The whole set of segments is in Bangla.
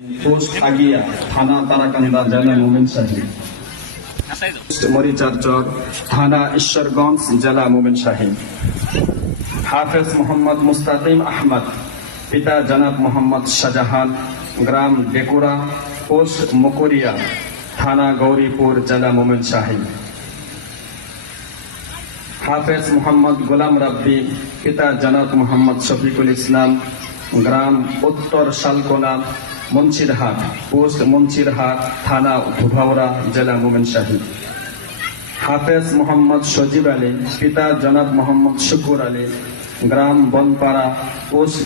পোস্ট আগিয়া, থানা তারাকান্দা, জেলা মোমিনশাহী। মরিচারচর, থানা ঈশ্বরগঞ্জ, জেলা মোমিনশাহী। হাফেজ মোহাম্মদ মুস্তাকিম আহমদ, পিতা জনাব মোহাম্মদ শাহজাহান, গ্রাম ডেকুরা, পোস্ট মকরিয়া, থানা গৌরীপুর, জেলা মোমিনশাহী। হাফেজ মোহাম্মদ গোলাম রাব্বি, পিতা জনাব মোহাম্মদ শফিকুল ইসলাম, গ্রাম উত্তর শালকোনা, মঞ্চিরহাট, পোস্ট মঞ্চিরহাট, থানা ধুভাওড়া, জেলা মোমিনশাহী। হাফেজ মোহাম্মদ সজিব আলী, পিতা জনাব মোহাম্মদ শুকুর আলী, গ্রাম বনপাড়া, পোস্ট।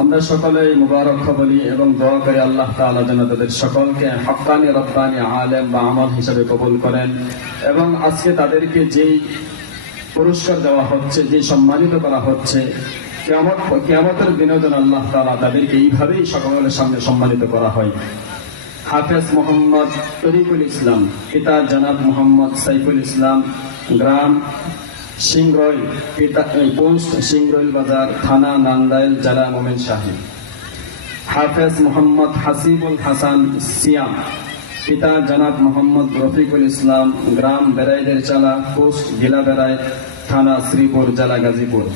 আমরা সকলেই মুবারক বলি এবং দোয়া করি আল্লাহ তাআলা যেন তাদের সকলকে হক্কানি রব্বানি আলেম বা আমল হিসেবে কবুল করেন এবং আজকে তাদেরকে যেই পুরস্কার দেওয়া হচ্ছে, যে সম্মানিত করা হচ্ছে, কিয়ামতের দিনে যেন আল্লাহ তাআলা তাদেরকে এইভাবেই সকলের সামনে সম্মানিত করা হয়। হাফেজ মোহাম্মদ তরিকুল ইসলাম, পিতা জনাব মোহাম্মদ সাইফুল ইসলাম, গ্রাম সিংরইল, পোস্ট সিংরইল বাজার, থানা নান্দাইল, জেলা মোমিনশাহী। হাফেজ মোহাম্মদ হাসিবুল হাসান সিয়াম, পিতা জনাব মোহাম্মদ রফিকুল ইসলাম, গ্রাম বেড়াইদের চালা, পোস্ট গিলা বেড়াই, থানা শ্রীপুর, জেলা গাজীপুর।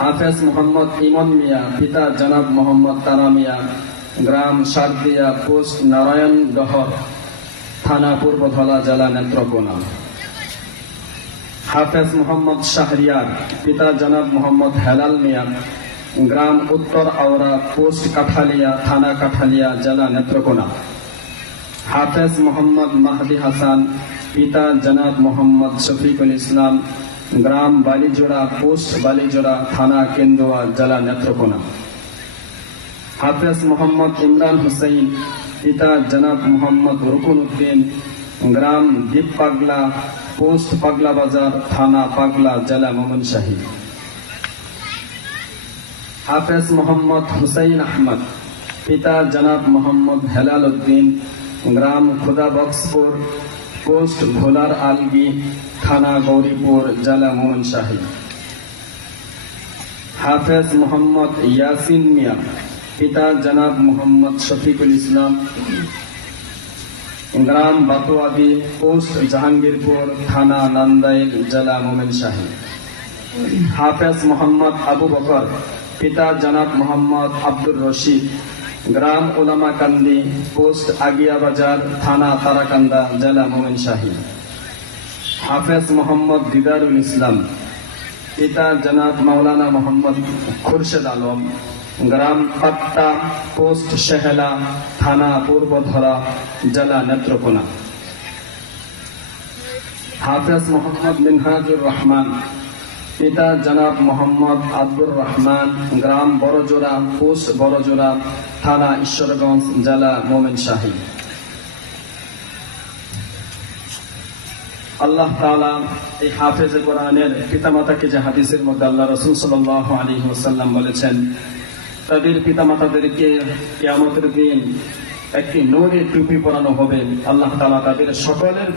হাফেজ মোহাম্মদ ইমন মিয়া, পিতা জনাব মোহাম্মদ তারা মিয়া, গ্রাম সারদিয়া, পোস্ট নারায়ণগড়, থানা পূর্বধলা, জেলা নেত্রকোনা। হাফেজ মোহাম্মদ শাহরিয়ার, পিতা জনাব মোহাম্মদ হেলাল মিয়া, গ্রাম উত্তর আওড়া, পোস্ট কাঠালিয়া, থানা কাঠালিয়া, জেলা নেত্রকোনা। হাফেজ মোহাম্মদ মাহদি হাসান, পিতা জনাব মোহাম্মদ শফিকুল ইসলাম, গ্রাম বালিজোড়া, পোস্ট বালিজোড়া, থানা কেন্দুয়া, জেলা নেত্রকোনা। হাফেজ মোহাম্মদ ইমরান হুসাইন, পিতা জনাব মোহাম্মদ রুকুন উদ্দিন, গ্রাম দ্বীপ পাগলা, পোস্ট পাগলা বাজার, থানা পাগলা, জেলা মোমিনশাহী। হাফেজ মোহাম্মদ হুসাইন আহমদ, পিতা জনাব মোহাম্মদ হেলাল উদ্দিন, গ্রাম খুদাবক্সপুর, পোস্ট ভোলার আলগি, থানা গৌরীপুর, জেলা মোমিনশাহী। হাফেজ মোহাম্মদ ইয়াসিন মিয়া, পিতা জনাব মোহাম্মদ শফিকুল ইসলাম, গ্রাম বাতুয়াদি, পোস্ট জাহাঙ্গীরপুর, থানা নান্দাইল, জেলা মোমিনশাহী। হাফেজ মোহাম্মদ আবু বকর, পিতা জনাব মোহাম্মদ আব্দুর রশিদ, গ্রাম উলামা কান্দি, পোস্ট আগিয়া বাজার, থানা তারাকান্দা, জেলা মোমিনশাহী। হাফেজ মোহাম্মদ দিদারুল ইসলাম, পিতা জনাব মাওলানা মোহাম্মদ খুরশেদ আলম, গ্রাম পাট্টা, পোস্ট শেহেলা, থানা পূর্বধরা, জেলা নেত্রকোনা। হাফেজ মোহাম্মদ মিনহাজুর রহমান, পিতা জনাব মোহাম্মদ আব্দুর রহমান, গ্রাম বড়জোড়া, পোস্ট বড়জোড়া, থানা ঈশ্বরগঞ্জ, জেলা মোমিনশাহী। আল্লাহ তাআলা এই হাফেজে কোরআনের পিতামাতাকে যে হাদিসের মধ্যে আল্লাহ রাসূল সাল্লাল্লাহু আলাইহি ওয়াসাল্লাম বলেছেন, তাদের পিতামাতাদেরকে কিয়ামতের দিন একটি নূরের টুপি পরানো হবে। আল্লাহ তাআলা তাদের সকলের